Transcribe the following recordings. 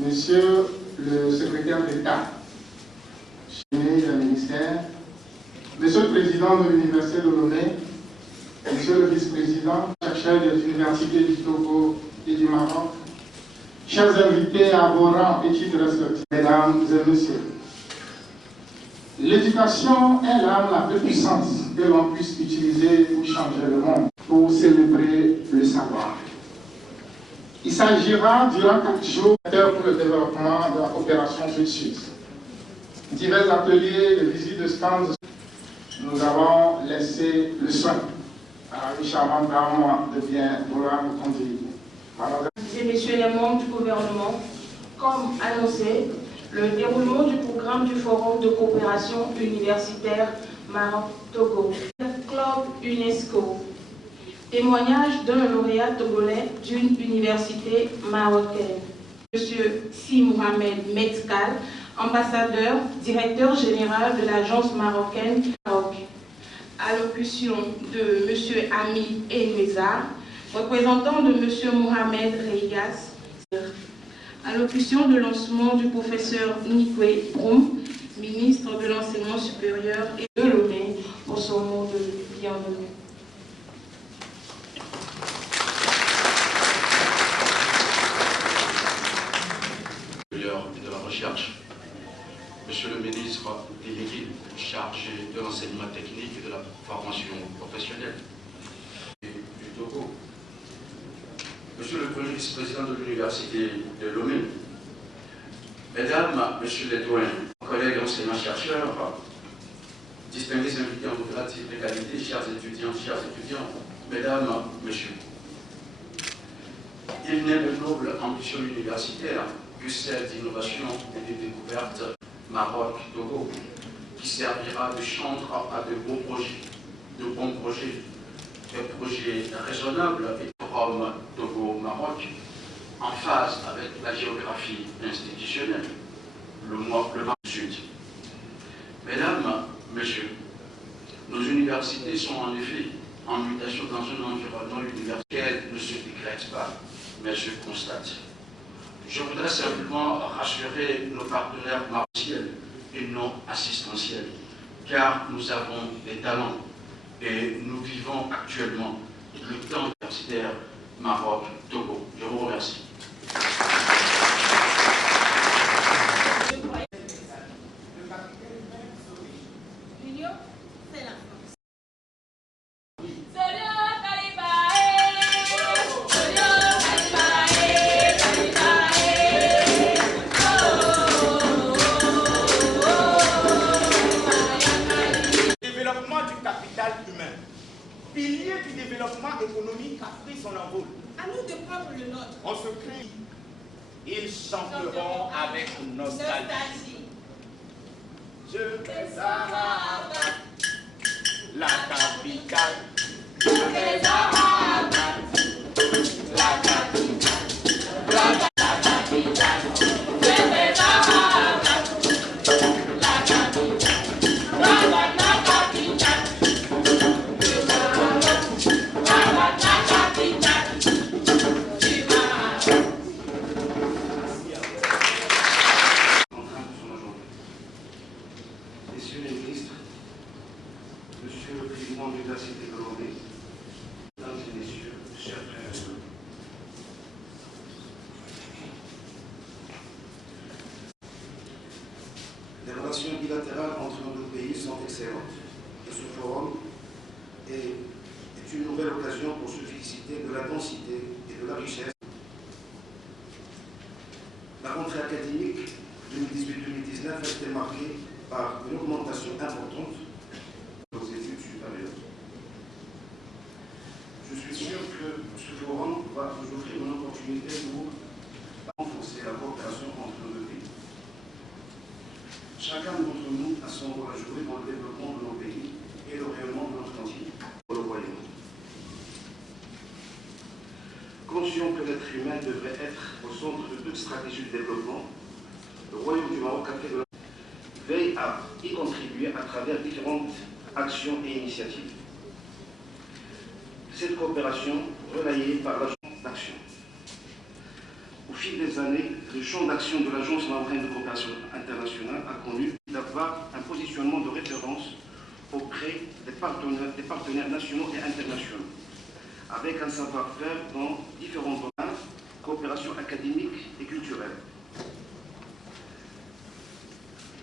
Monsieur le secrétaire d'État, le ministère, Monsieur le président de l'Université de Lomé, Monsieur le vice-président, chercheur des universités du Togo et du Maroc, chers invités à vos rangs et titres respectifs, mesdames et messieurs, l'éducation est l'arme la plus puissante que l'on puisse utiliser pour changer le monde, pour célébrer le savoir. Il s'agira durant 4 jours pour le développement de la coopération sud-suisse. Divers ateliers de visite de stands, nous avons laissé le soin à une charmante dame de bien vouloir nous conduire. Mesdames et messieurs les membres du gouvernement, comme annoncé, le déroulement du programme du Forum de coopération universitaire Maroc-Togo, Club UNESCO, témoignage d'un lauréat togolais d'une université marocaine, M. Si Mohamed Metzkal, ambassadeur, directeur général de l'agence marocaine Maroc. Allocution de M. Ami Enmeza, représentant de M. Mohamed Reigas. Allocution de lancement du professeur Nikwe Broum, ministre de l'Enseignement supérieur et de Lomé, pour son mot de bienvenue. Et de la recherche, Monsieur le ministre délégué chargé de l'enseignement technique et de la formation professionnelle du Togo, Monsieur le Premier vice-président de l'Université de Lomé, Mesdames, Messieurs les doyens, collègues enseignants-chercheurs, distingués invités en coopérative de qualité, chers étudiants, Mesdames, Messieurs, il n'est de noble ambition universitaire que celle d'innovation et de découverte Maroc-Togo, qui servira de chantre à de bons projets, des projets raisonnables et Rome, Togo, Maroc, en phase avec la géographie institutionnelle, le Maroc Sud. Mesdames, Messieurs, nos universités sont en effet en mutation dans un environnement universitaire qui ne se décrète pas, mais se constate. Je voudrais simplement rassurer nos partenaires marocains et non assistentiels, car nous avons des talents et nous vivons actuellement le temps universitaire Maroc-Togo. Je vous remercie. L'union, c'est la force. Développement du capital humain, pilier du développement économique, a pris son envol. À nous de prendre le nôtre. On se crie, ils chanteront avec nostalgie. Je vais à Rabat, la capitale. Je vais à Rabat, la capitale. La capitale. Je vais à Rabat, la capitale. Rabat, la capitale. Rabat, la capitale. Messieurs les ministres, Monsieur le Président de l'Université de Lomé, Mesdames et Messieurs, chers frères et sœurs. Les relations bilatérales entre nos deux pays sont excellentes et ce forum est une nouvelle occasion pour se féliciter de la densité et de la richesse. La rentrée académique 2018-2019 a été marquée par une augmentation importante aux études supérieures. Je suis sûr que ce forum va nous offrir une opportunité pour renforcer la coopération entre nos deux pays. Chacun d'entre nous a son rôle à jouer dans le développement de nos pays et le rayonnement de notre continent pour le royaume. Conscient que l'être humain devrait être au centre de toute stratégie de développement, le Royaume du Maroc a fait de la veille à y contribuer à travers différentes actions et initiatives. Cette coopération relayée par l'agence d'action. Au fil des années, le champ d'action de l'Agence marocaine de coopération internationale a connu d'avoir un positionnement de référence auprès des partenaires nationaux et internationaux, avec un savoir-faire dans différents domaines, coopération académique et culturelle.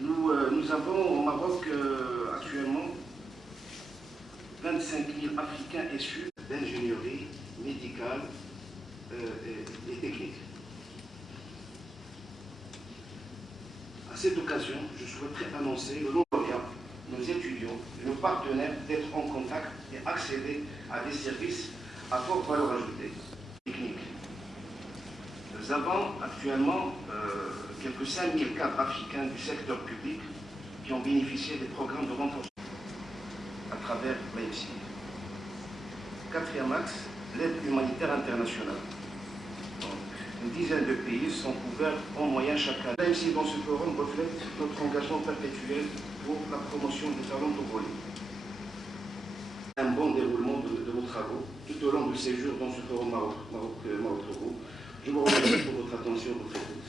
Nous avons au Maroc actuellement 25 000 Africains issus d'ingénierie médicale et technique. À cette occasion, je souhaiterais annoncer le lauréat, nos étudiants et nos partenaires d'être en contact et accéder à des services à forte valeur ajoutée technique. Nous avons actuellement quelques 5 000 cadres africains du secteur public qui ont bénéficié des programmes de renforcement à travers l'AICI. Quatrième axe, l'aide humanitaire internationale. Donc, une dizaine de pays sont couverts en moyenne chaque année. L'AICI dans ce forum reflète notre engagement perpétuel pour la promotion du talent togolais. Un bon déroulement de vos travaux tout au long du séjour dans ce forum Maroc-Togo. Je vous remercie pour votre attention et votre écoute.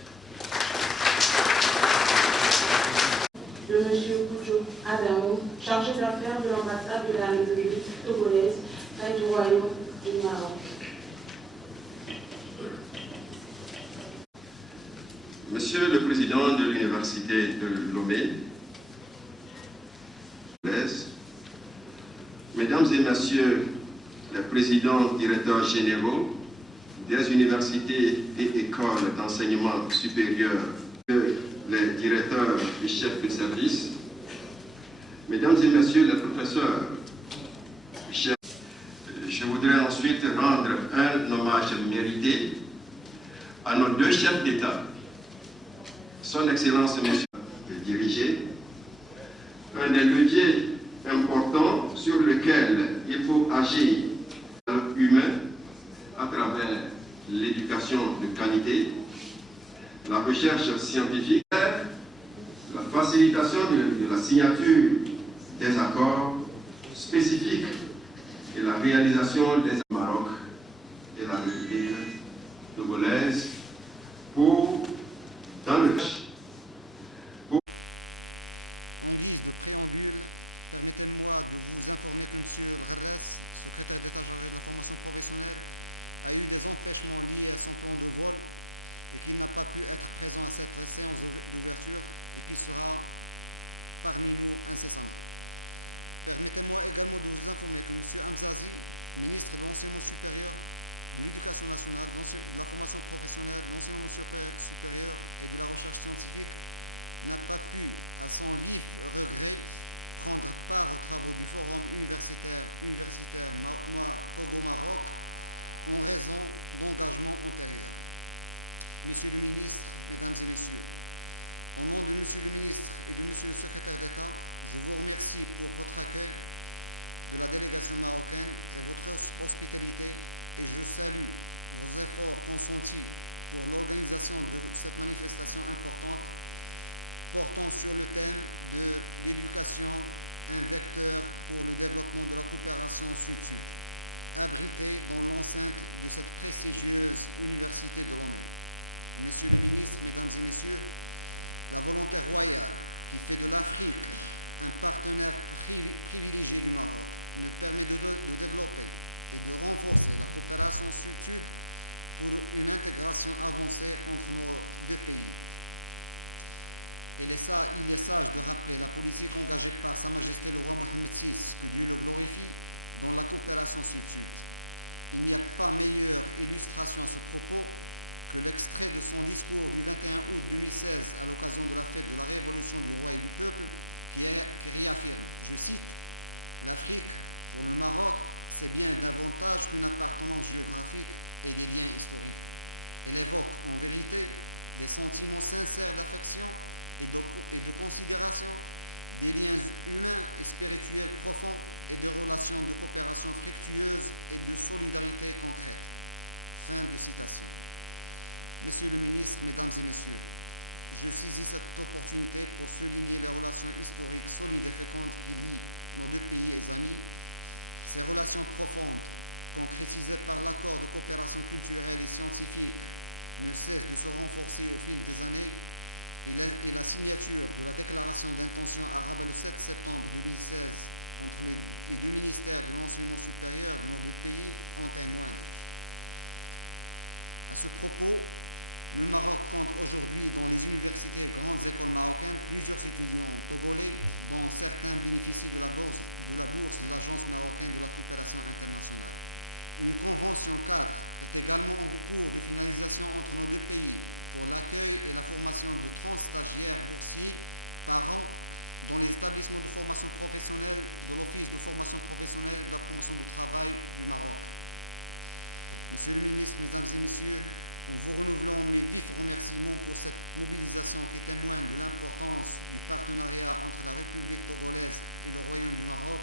De M. Koudjou Adamou, chargé d'affaires de l'ambassade de la République togolaise près du Royaume du Maroc. Monsieur le Président de l'Université de Lomé, Mesdames et Messieurs les Présidents, Directeurs Généraux des universités et écoles d'enseignement supérieur, les directeurs et chefs de service, Mesdames et Messieurs les professeurs, je voudrais ensuite rendre un hommage mérité à nos deux chefs d'État, Son Excellence Monsieur le diriger, un des leviers importants sur lequel il faut agir humain à travers l'éducation de qualité, la recherche scientifique, la facilitation de la signature des accords spécifiques et la réalisation des Maroc et la République togolaise En guise de préambule, permettez-moi de vous informer que M. Gharras, secrétaire d'État chargé de la formation professionnelle, a eu des empêchements liés à son plan de vol et qu'il n'a pas pu être présent à cette séance d'ouverture et qu'il sera parmi nous incessamment. Permettez-moi également de vous informer que M. Hamzazi, ministre de l'Enseignement supérieur, de l'Éducation nationale, de la formation professionnelle, de l'enseignement supérieur et de la recherche scientifique, n'a pas pu, à son vif regret, prendre part aux travaux du Forum universitaire Togo-Maroc en raison d'engagements antérieurs. Monsieur le ministre, Mesdames et Messieurs, au nom de Monsieur le ministre et de Monsieur le secrétaire d'État, je vous remercie pour votre accueil de la délégation marocaine et votre hospitalité et je salue vos efforts consentis pour l'organisation de cette manifestation importante portant sur le thème de l'éducation, un vecteur pour le développement de la coopération sud-sud, abrité dans l'enceinte de cette prestigieuse université de Lomé. Monsieur le ministre, Mesdames et Messieurs, la volonté royale qui fait de l'Afrique un partenaire privilégié du Maroc nous permet de développer et de renforcer la coopération sud-sud pour une intégration avancée entre nos deux pays. Il est sage de rappeler la politique engagée par Sa Majesté le roi Mohammed VI, que Dieu le glorifie, dans la coopération sud-sud. Il n'y a pas meilleure illustration à ce propos que l'extrait de son discours du 21 août 2016 à l'occasion de la fête de la Révolution du roi et du peuple, qui réaffirme, je cite, « L'Afrique, pour le Maroc, c'est bien davantage qu'une appartenance géographique et des liens historiques. Elle évoque en vérité des sentiments sincères d'affection et de considération, des liens humains et spirituels profonds et de relations de coopération fructueuses et de solidarité concrète. » Fin de citation. Monsieur le ministre, Mesdames et Messieurs, je saisis cette opportunité pour souligner les relations historiques solides et fécondes qui lient nos deux pays et amis. Ces relations profondes, concrétisées par l'accord de coopération culturelle et scientifique ne cesse de se renforcer au fil des années et la signature de la déclaration d'intention arabe le 7 septembre 2016 entre les deux ministères de l'enseignement supérieur de nos deux pays en témoigne. À ce propos, le Maroc compte aujourd'hui dans les universités et grandes écoles marocaines plusieurs étudiants togolais dont certains bénéficient de la bourse de l'Agence marocaine de la coopération internationale. Une convention cadre est également en cours de finalisation entre nos deux pays pour l'accueil et la formation de 30 stagiaires boursiers par an dans les établissements de formation professionnelle de l'Office de formation professionnelle et de la promotion du travail du Maroc. Monsieur le ministre, mesdames et messieurs, en vous renouvelant mes vifs remerciements pour cette mobilisation qui témoigne de l'importance du partenariat entre la République togolaise et le Royaume du Maroc,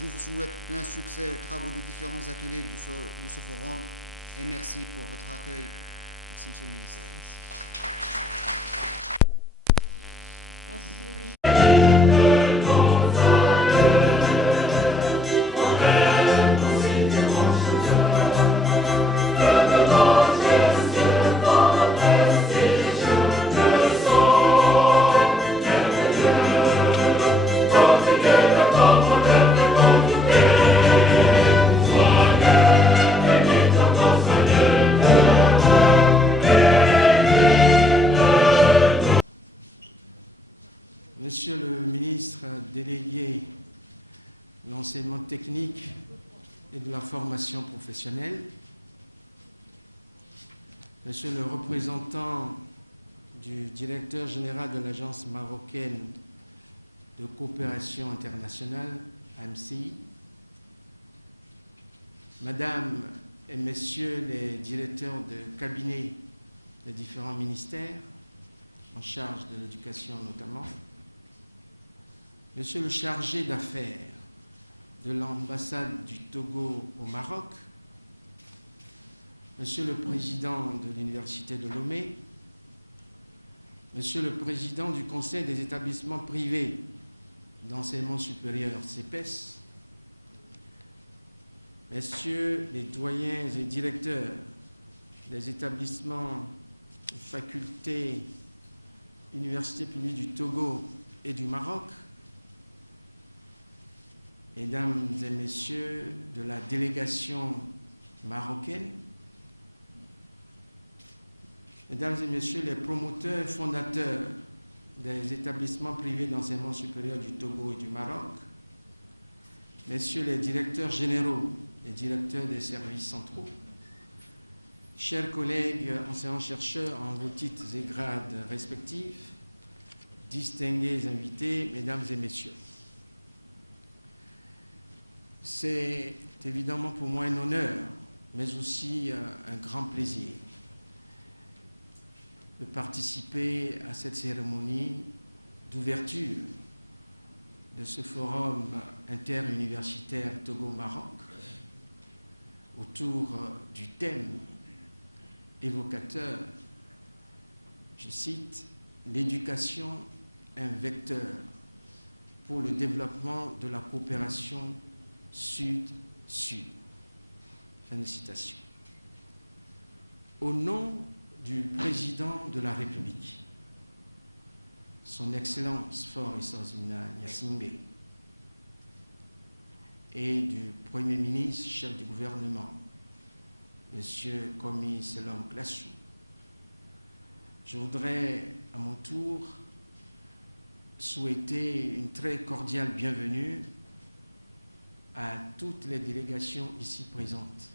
je vous souhaite plein succès aux travaux des différents ateliers de ce forum et merci pour votre accueil. Merci, Monsieur le ministre. Monsieur le ministre délégué de l'enseignement technique et de la formation professionnelle, Monsieur le représentant du directeur général de l'Agence marocaine de coopération internationale, AMCI, Madame et Messieurs les directeurs de cabinet des différents ministères, en charge de l'éducation notamment, Monsieur le chargé d'affaires de l'ambassade du Togo au Maroc, Monsieur le président de l'université de Lomé, Monsieur le président du conseil des établissements privés d'enseignement supérieur CEPES, Messieurs les doyens et directeurs des établissements et facultés, universités publiques du Togo et du Maroc, Mesdames et Messieurs de la délégation marocaine, Mesdames et Messieurs les promoteurs et fondateurs des établissements privés d'enseignement supérieur du Togo et du Maroc, Messieurs les directeurs généraux et directeurs des services centraux, chers collègues enseignants-chercheurs en vos titres et grades respectifs, distingués invités, Mesdames et Messieurs. C'est évidemment pour moi un honneur, mais aussi un grand plaisir de participer à cette cérémonie d'ouverture de ce forum interuniversitaire Togo-Maroc autour du thème évocateur, je cite, « L'éducation, un vecteur pour le développement de la coopération Sud-Sud ». Fin de citation. Au nom du président de la République, son Excellence Faure Essozina Gnassingbé, et du Premier ministre, chef du gouvernement, M. Komi Selom Glassou, je voudrais à mon tour souhaiter une très cordiale bienvenue à toutes les délégations ici présentes.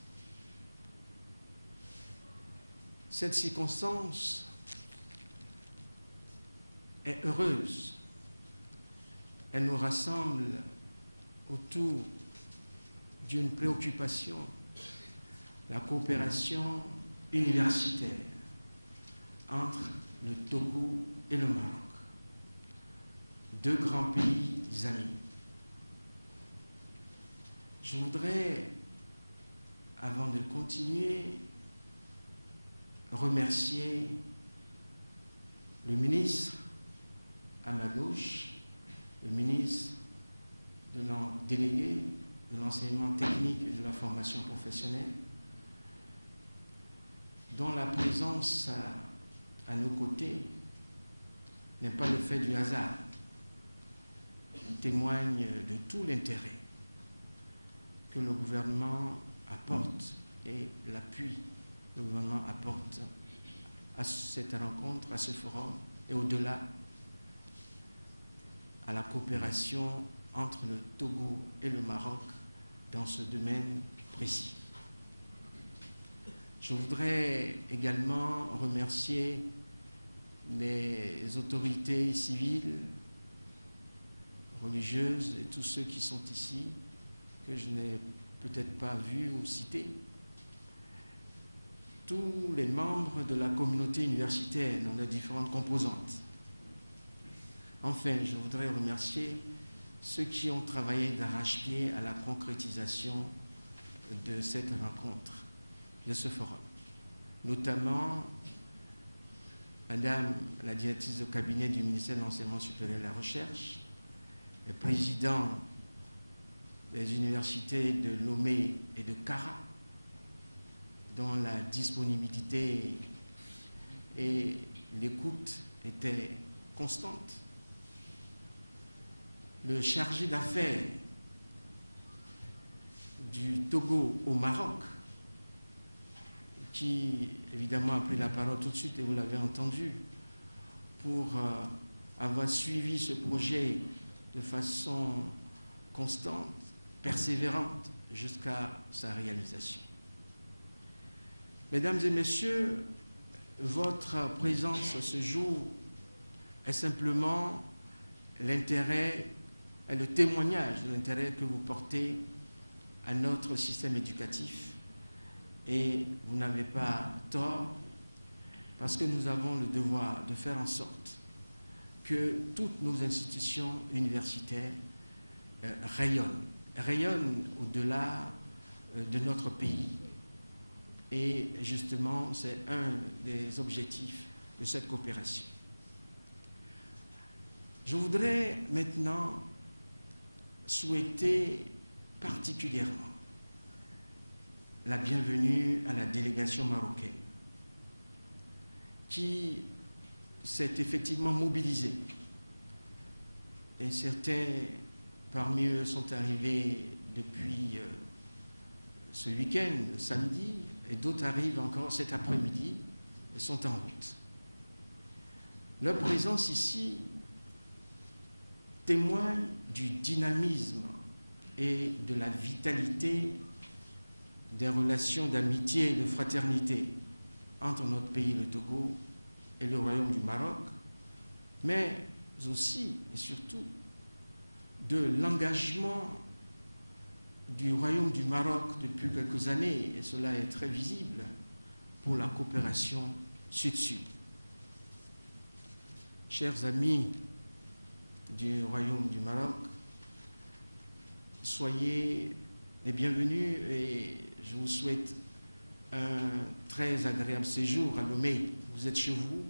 Cette circonstance est heureuse. Elle nous rassemble autour d'une préoccupation, la coopération universitaire entre le Togo et le Maroc, deux grands pays amis. Je voudrais, avant de continuer, remercier le ministre à ma gauche, le ministre délégué de l'enseignement technique et de la formation professionnelle, dont la présence à nos côtés n'est pas le fait du hasard, témoigne de tout l'intérêt que le gouvernement apporte et l'appui que le gouvernement apporte à cette rencontre, à ce forum et au-delà à la coopération entre le Togo et le Maroc dans ce domaine précis. Je voudrais également remercier les autorités civiles, religieuses et tous ceux qui sont ici, que je n'ai peut-être pas vus ou cités, tous les membres de la communauté universitaire dans les différentes composantes. Enfin, je voudrais remercier ceux qui ont travaillé d'arrache-pied à la concrétisation de cette rencontre, de ce forum, notamment Madame la directrice de cabinet du ministère de l'Enseignement supérieur et de la Recherche, le président des universités de Lomé et de Kara, dont la disponibilité et l'écoute étaient constantes. Le chargé d'affaires du Togo au Maroc, qui évidemment a pris la parole tout de suite, et vous l'avez entendu, pour avoir suivi ce projet de façon constante, persévérante, jusqu'à sa réalisation. Mesdames et messieurs, votre présence ce jour est simplement l'intérêt et le témoignage de l'intérêt que vous portez à notre système éducatif. Et vous n'avez pas tort, parce que nous avons le devoir de faire en sorte que toutes nos institutions universitaires rayonnent au-delà de notre pays. Et justement, c'est un des objectifs de cette coopération. Je voudrais maintenant souhaiter particulièrement la bienvenue à la délégation marocaine qui s'est effectivement mobilisée. Et certains parmi eux sont arrivés depuis ce week-end, samedi, et d'autres arrivent encore cet après-midi et sont en route. Leur présence ici témoigne du dynamisme et de la vitalité des relations d'amitié et de fraternité entre notre pays, le Togo, et le Royaume du Maroc, mais aussi et surtout de l'engagement du Royaume du Maroc depuis quelques années, et cela est très visible, pour la coopération sud-sud. Chers amis du Royaume du Maroc, soyez les bienvenus et je vous souhaite un très agréable séjour à Lomé. Vous êtes chez vous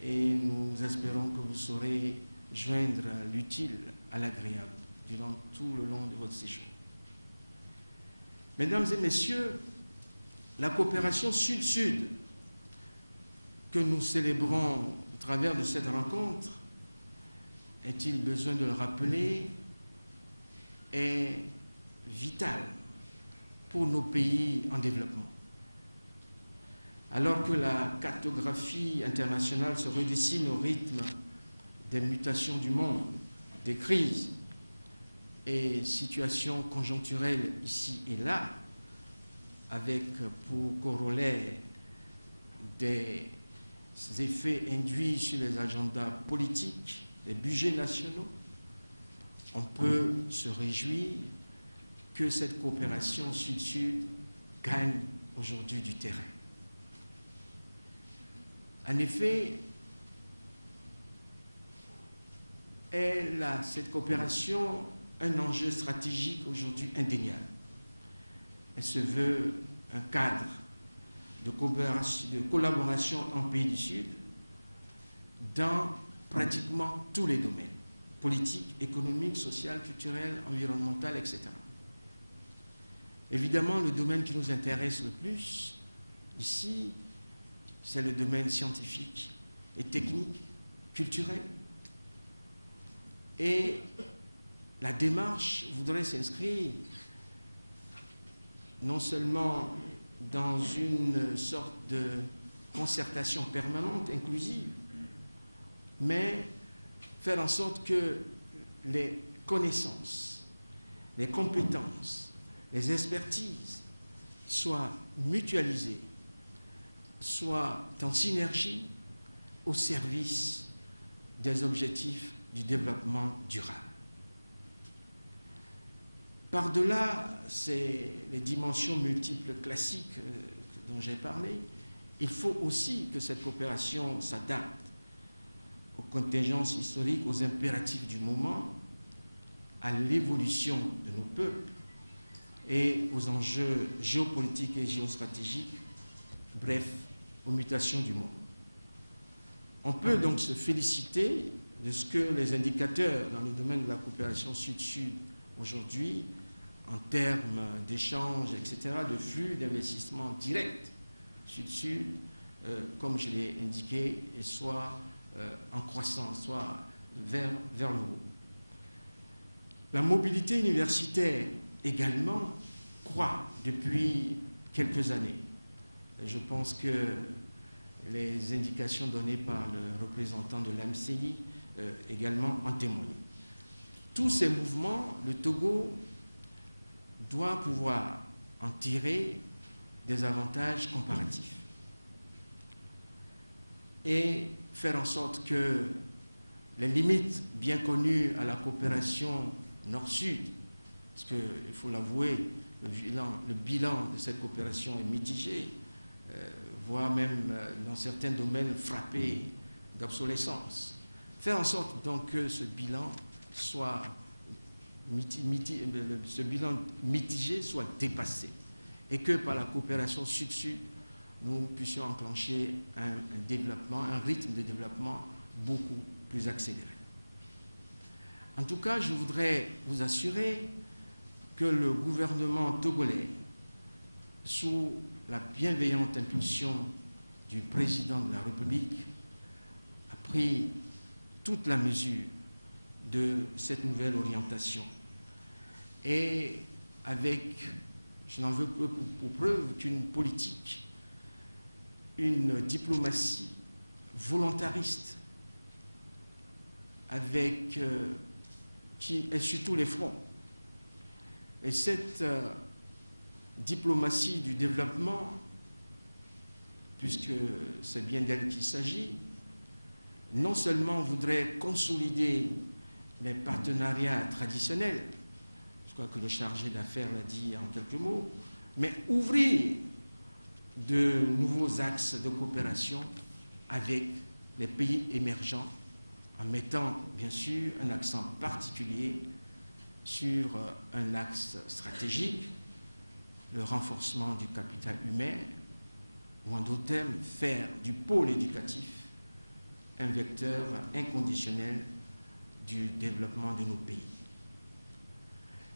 et nous espérons que vous saurez joindre l'utile à l'agréable durant tout le long de votre séjour. Mesdames et messieurs, la coopération sud-sud que nous célébrons au travers de cette rencontre, est-il besoin de le rappeler, est vitale pour nos pays en développement. Alors que la cartographie internationale se redessine au rythme des mutations du monde, des crises et situations conjoncturelles ici et là, avec pour corollaire des effets induits sur les agendas politiques, les budgets nationaux, on peut se réjouir que cette coopération sud-sud gagne aujourd'hui du terrain. En effet, cette coopération un enjeu stratégique aujourd'hui indéniable. Elle se veut un cadre de collaboration en pays du Sud dans pratiquement tous les domaines, politique, économique, social, culturel, environnemental, etc. Évidemment, le domaine qui nous intéresse le plus Ici, c'est le domaine scientifique et technique, culturel. Et la démarche voudrait s'inscrire non seulement dans une sorte de concertation permanente, inclusive, mais faire en sorte que les connaissances, les compétences, les expertises soient mutualisées, soient en synergie au service des objectifs du développement durable. Par-delà les dimensions multiples classiques dont j'ai parlé, il faut aussi que cette coopération s'adapte aux contingences historiques, aux impératifs du moment, à l'évolution de nos peuples et aux enjeux géopolitiques et géostratégiques, bref, aux mutations du monde. On peut donc se féliciter de ce que les indicateurs dans le domaine de la coopération sud-sud aujourd'hui, en termes d'échanges, etc., de flux d'investissement direct sud-sud, comme je l'ai indiqué, soit en croissance, soit vers le haut. La mobilité universitaire également croît depuis quelques années. Je pense que les indications données par le représentant de l'AMCI également en témoignent. Tous ces mouvements, le Togo doit pouvoir en tirer des avantages comparatifs et faire en sorte que les limites bien connues à la coopération nord-sud, parce qu'il faut l'avouer, le bilan de cette coopération est mitigé, voire même dans certains domaines frappé d'obsolescence. Faire en sorte donc que ce bilan soit mitigé soit dépassé et que par la coopération sud-sud, nous puissions enclencher un développement, un rythme de développement beaucoup plus accéléré. En tout cas, je voudrais vous assurer que le gouvernement togolais, sous la bienveillante impulsion du président de la République, a pris toute la mesure de cette nouvelle orientation. Et avec, je n'en veux que pour preuve qu'une politique, une diplomatie volontariste, qui est sur tous les fronts. Et cette diplomatie du développement, puisque c'est bien d'elle qu'il s'agit, non seulement voudrait consolider les partenariats traditionnels, je crois que le chargé d'affaires l'a dit en quelques mots, mais ouvrir de nouveaux axes de coopération avec les pays émergents, en mettant bien sûr un accent particulier sur un axe stratégique, le renforcement du capital humain, ou en d'autres termes, faire du pôle éducatif un vecteur inconditionnel du développement de nos pays.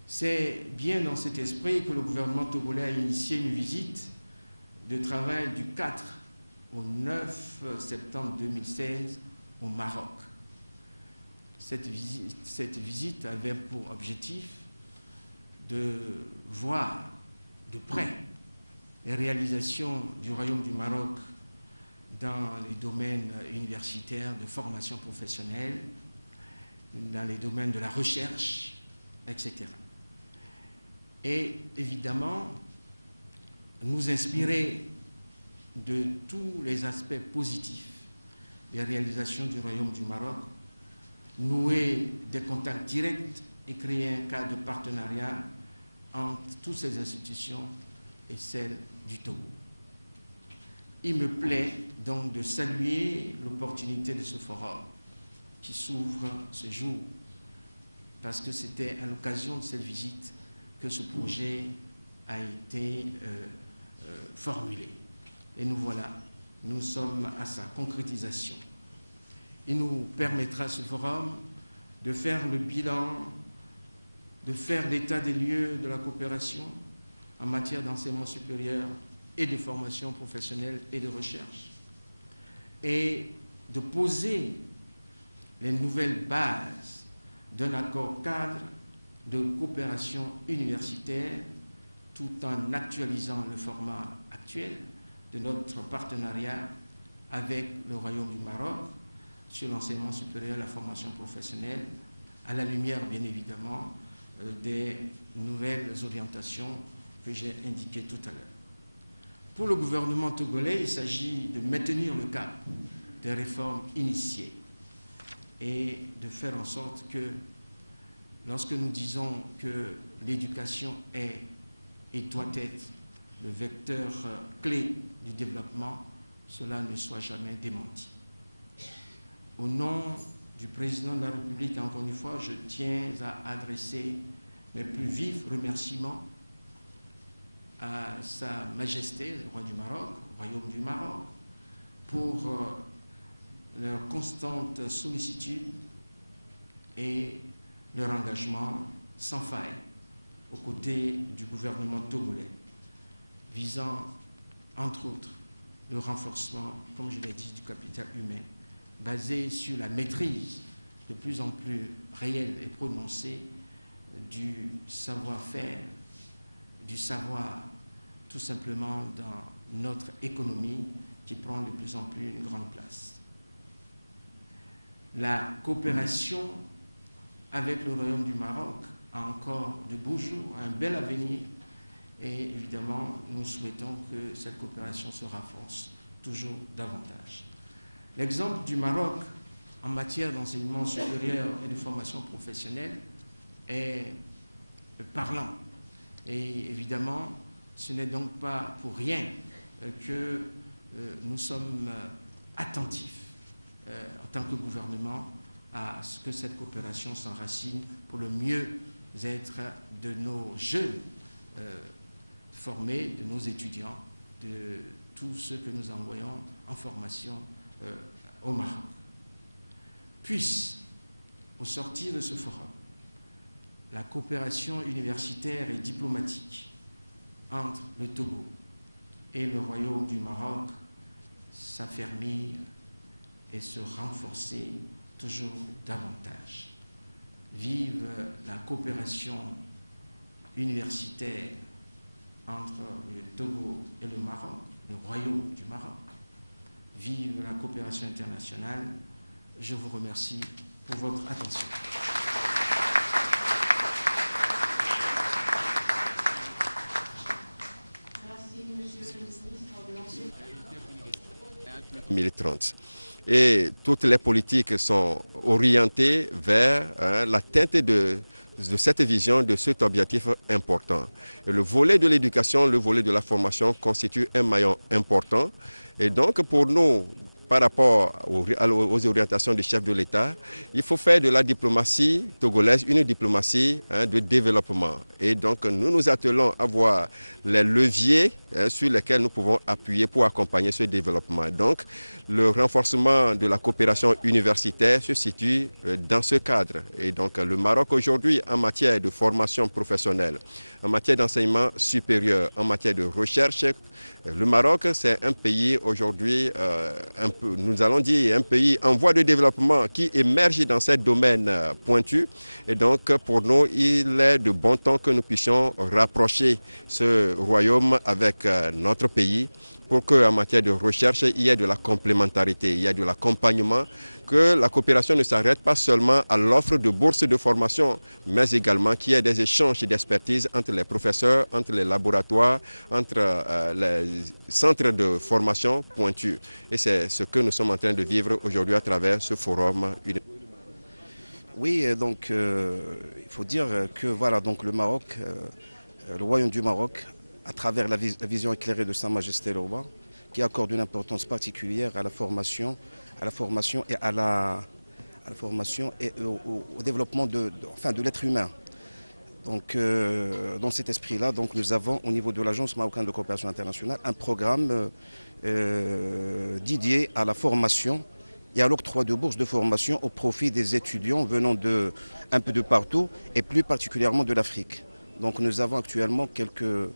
C'est bien dans cet esprit que le gouvernement togolais a initié une visite de travail du 4 au 9 septembre 2016 au Maroc. Cette visite avait pour objectif de voir de près les réalisations du Royaume du Maroc dans les domaines universitaires, de formation professionnelle, dans les domaines de la recherche, etc. Et évidemment, nous inspirer de tous les aspects positifs des réalisations du Royaume du Maroc, nouer des contacts directs et créer un cadre de partenariat entre toutes ces institutions et celles du Togo. Il me plaît donc de saluer l'opportunité de ce forum qui s'ouvre ce jour, parce que c'était à l'occasion de cette visite que ce projet a été formulé. Et nous voilà, nous sommes à sa concrétisation. Il nous permettra, ce forum, de faire le bilan, de faire l'état des lieux de la coopération en matière d'enseignement supérieur et de formation professionnelle et de recherche, et de poser les nouvelles bases d'un accord cadre de coopération universitaire tout en actualisant le format actuel de notre partenariat avec le Royaume du Maroc sur l'enseignement supérieur et la formation professionnelle, à la lumière, bien évidemment, des nouvelles orientations que j'ai indiquées tout à l'heure. Pour le gouvernement togolais, il s'agit de maintenir le cap des réformes initiées et de faire en sorte que, lorsque nous disons que l'éducation est et doit être le vecteur clé du développement, cela ne soit jamais démenti. Au nom du président de la République, encore une fois, je tiens à adresser mes plus vifs remerciements à Sa Majesté, le roi du Maroc, le Royaume du Maroc, pour leur constante sollicitude et leur engagement sans faille aux côtés du gouvernement togolais, visant, entre autres, le renforcement, comme je l'ai dit, du capital humain, basé sur la maîtrise de plus en plus réelle et prononcée du savoir-faire, du savoir tout simplement dans notre économie qui prend de plus en plus une grande place. La coopération avec le Royaume du Maroc a encore de beaux jours, un bel avenir, et évidemment nous souhaitons que cette coopération se renforce toujours davantage. L'exemple du Maroc en matière d'enseignement supérieur et de formation professionnelle est parlant. Et évidemment, ce n'est donc pas pour rien que nous sommes attentifs en tant que gouvernement à ce que cette coopération s'enracine pour le mieux-être de nos jeunes formés, de nos étudiants, de tous ceux que nous envoyons en formation au Maroc. Puisse, au sortir de ce forum, la coopération universitaire et diplomatique entre le Togo et le Royaume du Maroc s'affermir et se renforcer toujours davantage. Vive la coopération universitaire entre le Togo et le Maroc, le Royaume du Maroc. Vive la coopération internationale. Je vous remercie pour votre attention. Merci, Monsieur le ministre de l'Enseignement. 2030. Et toutes les politiques sont orientées vers l'atteinte de cette vision, de cet objectif important. Et le volet de l'éducation, le volet de la formation constitue un maillon important. Et donc pour nous, par rapport aux orientations du chef de l'État, il faut faire de la diplomatie togolaise une diplomatie de développement. Et donc nous nous attelons à voir les leviers sur lesquels nous pouvons appuyer pour accompagner ce développement. Donc le renforcement de la coopération universitaire se situe dans ce cadre. Et donc le Maroc aujourd'hui, en matière de formation professionnelle, en matière d'enseignement supérieur, en matière de recherche, le Maroc, c'est un pays aujourd'hui, nous allons dire, un pays en voie de développement qui émerge dans ces domaines pointus. Et donc, pour nous, il est de bon temps que nous puissions rapprocher ce royaume avec notre pays pour qu'en matière de recherche, il y ait de la complémentarité, il y ait de l'accompagnement, que la coopération ne s'arrête pas seulement à l'offre de bourses de formation, mais également qu'il y ait des échanges d'expertise entre les professeurs, entre les laboratoires, entre les centres de formation pointus. Et c'est ce que nous sommes en train de vivre aujourd'hui à travers ce forum. Oui, donc il faut dire que voilà, donc le Maroc, le Royaume du Maroc, à travers la vision éclairée de Sa Majesté le Roi, qui accorde une importance particulière à la formation et au développement de l'être humain. Donc, dans cet esprit-là, nous avons au niveau de l'Agence marocaine de coopération internationale un programme dédié à la formation et à l'octroi de bourses de formation au profit des étudiants venant un peu de partout et plus particulièrement de l'Afrique. Donc nous avons actuellement quelques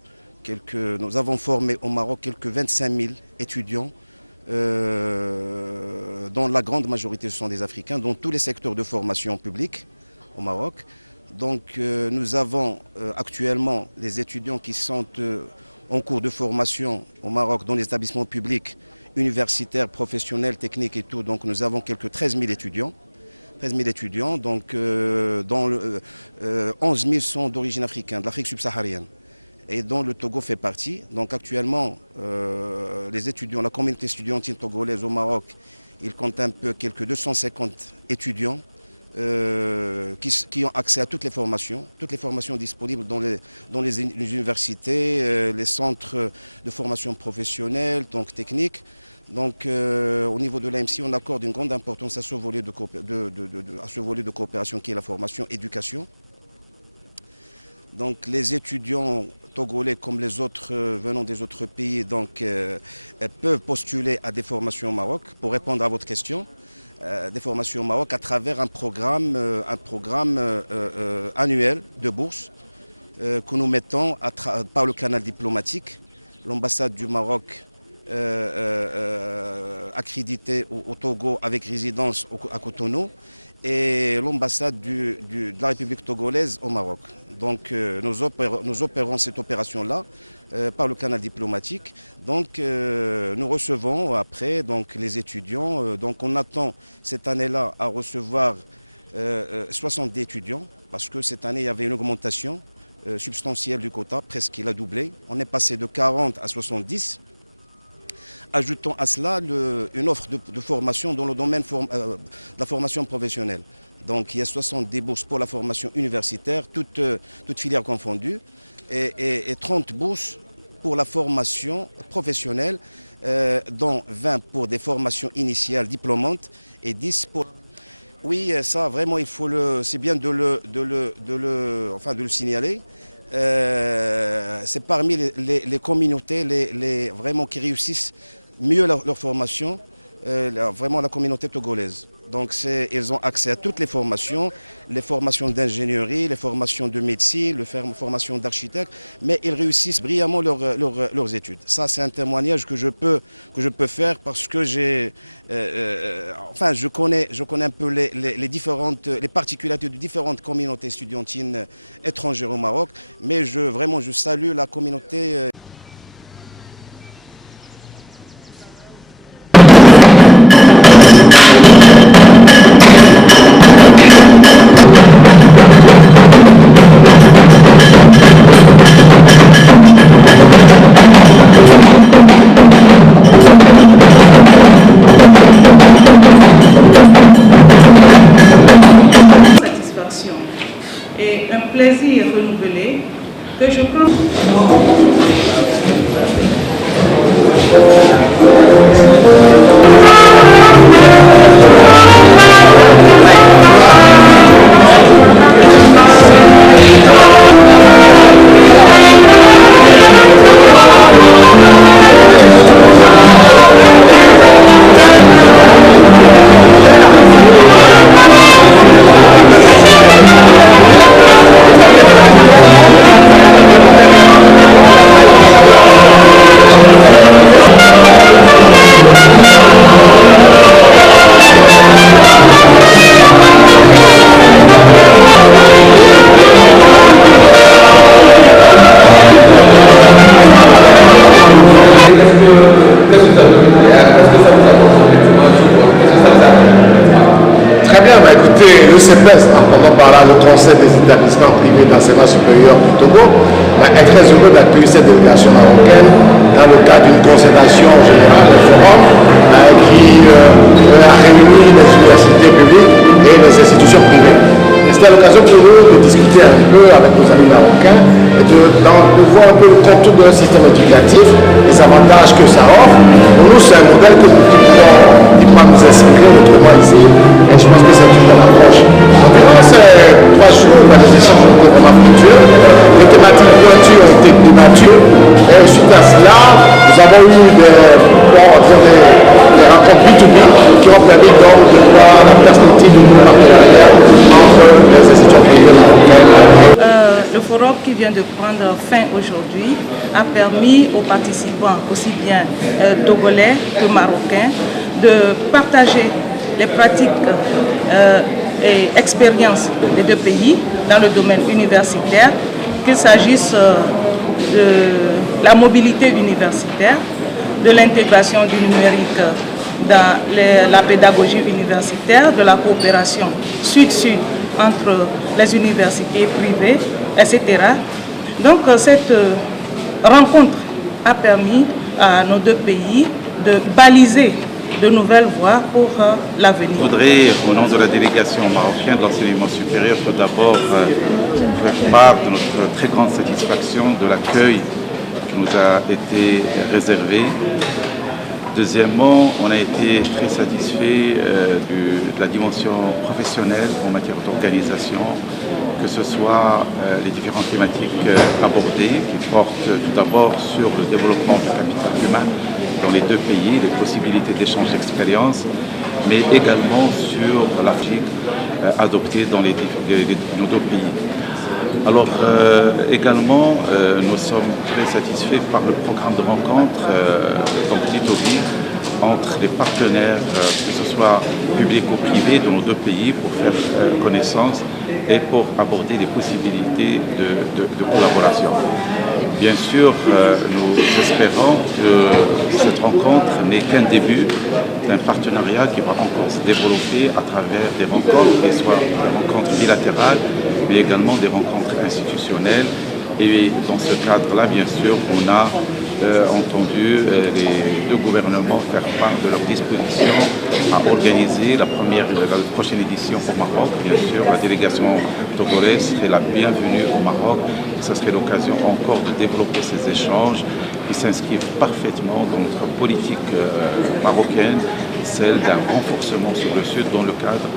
nous avons formé au Maroc quelques 25 000 étudiants, dont la grande majorité ce sont des Africains, dans tous les secteurs de formation publique au Maroc. Donc nous avons actuellement les étudiants qui sont en cours de formation au Maroc dans les établissements publics, universitaires, professionnels, techniques et tout. Donc nous avons quelques 13 000 étudiants. 13 000 étudiants, donc dont 11 000 sont d'origine africaine, de l'Afrique subsaharienne, et dont le Togo fait partie. Donc actuellement, les étudiants, la communauté estudiantine togolaise au Maroc, il compte un peu quelques 250 étudiants qui ont accès à toutes les formations disponibles dans les universités, les centres de formation professionnelle, donc techniques. Donc au niveau de l'AMC, on accorde une grande importance à ce volet de coopération qui est la formation éducation. Donc les étudiants togolais comme les autres venant des autres pays donc, peuvent postuler à des formations au Maroc pour répondre à votre question. Des formations au Maroc à travers un programme annuel de bourse que nous mettons par le canal diplomatique. L'ambassade du Maroc accréditée au Togo avec résidence à Cotonou et l'ambassade de la République togolaise au Maroc. Donc nous opérons cette opération-là par le canal diplomatique. Donc nous recevons après donc, les étudiants. Donc on attend cette année-là à recevoir 70 étudiants parce que cette année il y avait une augmentation substantielle du quota, presque il a doublé. On est passé de 40 à 70. Ajoutons à cela une offre de formation dans le domaine de la formation professionnelle. Donc il y a 70 bourses pour la formation universitaire, toutes filières confondues, et 30 bourses pour la formation professionnelle, dont 20 pour des formations initiales diplômantes et 10 pour... Oui, ça vraiment, c'est bien de le signaler. C'est parmi les communautés vraiment qui réussissent mieux leur formation, vraiment la communauté togolaise. Donc ils ont accès à toutes les formations d'ingénierie, les formations de médecine, les formations d'architecte, mais ils réussissent brillamment leurs études. Ça c'est un témoignage que je peux faire parce que je connais un peu les particularités de différentes communautés estudiantines étrangères au Maroc, mais je salue la communauté. Et un plaisir renouvelé que je pense. Le CEPES, en parlant le Conseil des établissements privés d'enseignement supérieur du Togo, est très heureux d'accueillir cette délégation marocaine dans le cadre d'une concertation générale, un forum qui a réuni les universités publiques et les institutions privées. C'était l'occasion pour nous de discuter un peu avec nos amis marocains et de voir un peu le contour de leur système éducatif, les avantages que ça offre. Pour nous, c'est un modèle que nous pouvons nous inspirer autrement ici, et je pense que c'est une bonne approche. Donc, durant ces 3 jours, les échanges ont été vraiment fructueux. Les thématiques pointues ont été débattues, et suite à cela, nous avons eu des rencontres B2B qui ont permis donc de voir la perspective de nos partenariats entre les institutions privées marocaines. Le forum qui vient de prendre fin aujourd'hui a a permis aux participants, aussi bien togolais que marocains, de partager les pratiques et expériences des deux pays dans le domaine universitaire, qu'il s'agisse de la mobilité universitaire, de l'intégration du numérique dans la pédagogie universitaire, de la coopération sud-sud entre les universités privées, etc. Donc cette rencontre a permis à nos deux pays de baliser de nouvelles voies pour l'avenir. Je voudrais, au nom de la délégation marocaine de l'enseignement supérieur, tout d'abord faire part de notre très grande satisfaction de l'accueil qui nous a été réservé. Deuxièmement, on a été très satisfait de la dimension professionnelle en matière d'organisation, que ce soit les différentes thématiques abordées, qui portent tout d'abord sur le développement du capital humain dans les deux pays, les possibilités d'échange d'expériences, mais également sur la politique adoptée dans nos deux pays. Alors également, nous sommes très satisfaits par le programme de rencontre entre les partenaires, que ce soit public ou privé, de nos deux pays, pour faire connaissance et pour aborder les possibilités de collaboration. Bien sûr, nous espérons que cette rencontre n'est qu'un début d'un partenariat qui va encore se développer à travers des rencontres, qui soient des rencontres bilatérales, mais également des rencontres institutionnelles. Et dans ce cadre-là, bien sûr, on a entendu les deux gouvernements faire part de leur disposition à organiser la prochaine édition au Maroc. Bien sûr, la délégation togolaise serait la bienvenue au Maroc. Et ce serait l'occasion encore de développer ces échanges qui s'inscrivent parfaitement dans notre politique marocaine, celle d'un renforcement sur le Sud dans le cadre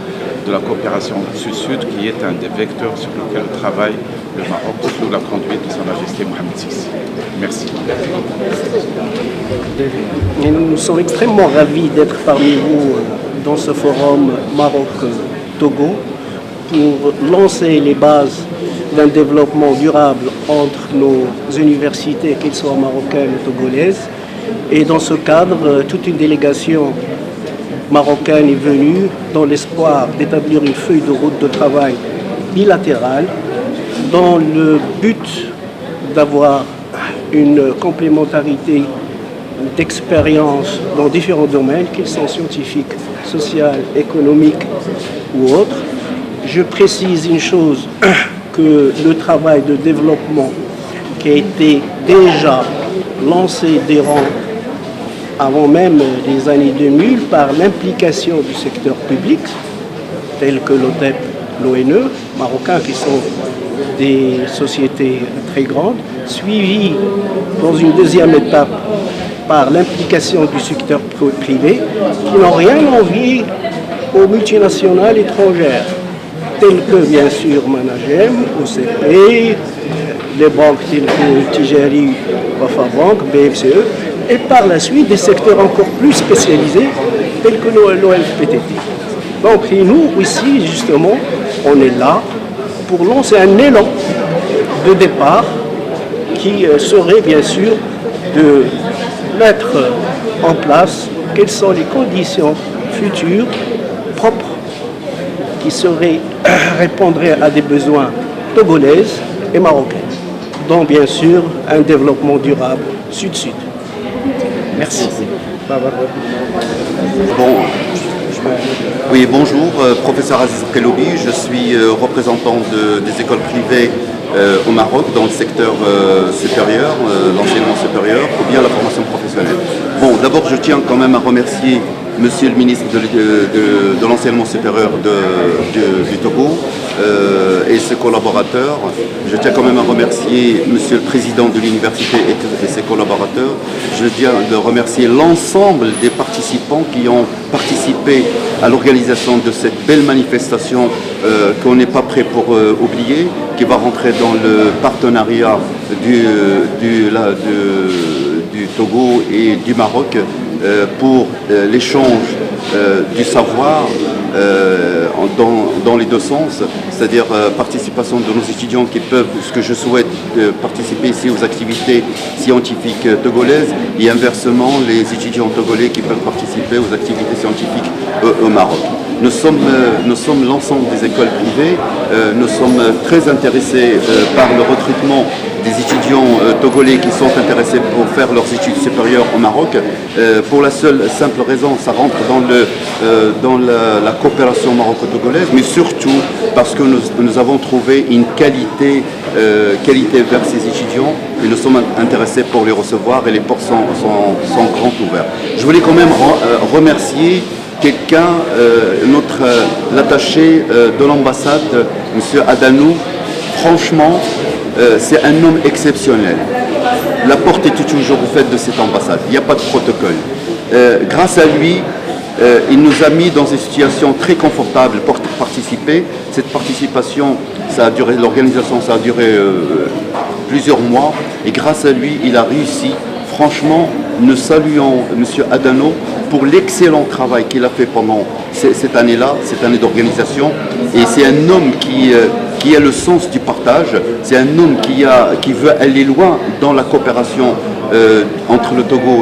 de la coopération Sud-Sud, qui est un des vecteurs sur lequel travaille le Maroc sous la conduite de Sa Majesté Mohamed VI. Merci. Et nous sommes extrêmement ravis d'être parmi vous dans ce forum Maroc-Togo pour lancer les bases d'un développement durable entre nos universités, qu'elles soient marocaines ou togolaises. Et dans ce cadre, toute une délégation marocaine est venue dans l'espoir d'établir une feuille de route de travail bilatérale dans le but d'avoir une complémentarité d'expérience dans différents domaines, qu'ils soient scientifiques, sociaux, économiques ou autres. Je précise une chose, que le travail de développement qui a été déjà lancé des rangs avant même les années 2000 par l'implication du secteur public, tel que l'OTEP, l'ONE, marocains qui sont des sociétés très grandes, suivi dans une deuxième étape par l'implication du secteur privé, qui n'ont rien envie aux multinationales étrangères, telles que bien sûr Managem, OCP, les banques telles que Tijari, Wafa Bank, BFCE, et par la suite des secteurs encore plus spécialisés tels que l'OLPTT. Donc nous, ici, justement, on est là pour lancer un élan de départ qui serait bien sûr de mettre en place quelles sont les conditions futures propres qui répondraient à des besoins togolaises et marocains, dont bien sûr un développement durable sud-sud. Merci. Bon. Oui, bonjour, professeur Aziz Keloubi, je suis représentant des écoles privées au Maroc dans le secteur supérieur, l'enseignement supérieur ou bien la formation professionnelle. Bon, d'abord je tiens quand même à remercier Monsieur le ministre de l'enseignement supérieur du Togo et ses collaborateurs. Je tiens quand même à remercier Monsieur le président de l'université et ses collaborateurs. Je tiens à remercier l'ensemble des participants qui ont participé à l'organisation de cette belle manifestation qu'on n'est pas prêt pour oublier, qui va rentrer dans le partenariat du Togo et du Maroc pour l'échange du savoir dans les deux sens, c'est-à-dire participation de nos étudiants qui peuvent, ce que je souhaite, participer ici aux activités scientifiques togolaises et inversement les étudiants togolais qui peuvent participer aux activités scientifiques au Maroc. Nous sommes l'ensemble des écoles privées, nous sommes très intéressés par le recrutement des étudiants togolais qui sont intéressés pour faire leurs études supérieures au Maroc. Pour la seule simple raison, ça rentre dans la coopération maroco-togolaise, mais surtout parce que nous avons trouvé une qualité vers ces étudiants et nous sommes intéressés pour les recevoir et les portes sont grands ouverts. Je voulais quand même remercier quelqu'un, l'attaché de l'ambassade, M. Adanou. Franchement, c'est un homme exceptionnel. La porte est toujours ouverte de cette ambassade. Il n'y a pas de protocole. Grâce à lui, il nous a mis dans une situation très confortable pour participer. Cette participation, l'organisation, ça a duré plusieurs mois. Et grâce à lui, il a réussi. Franchement, nous saluons M. Adanou pour l'excellent travail qu'il a fait pendant cette année-là, cette année d'organisation. Et c'est un homme qui a le sens du partage. C'est un homme qui veut aller loin dans la coopération entre le Togo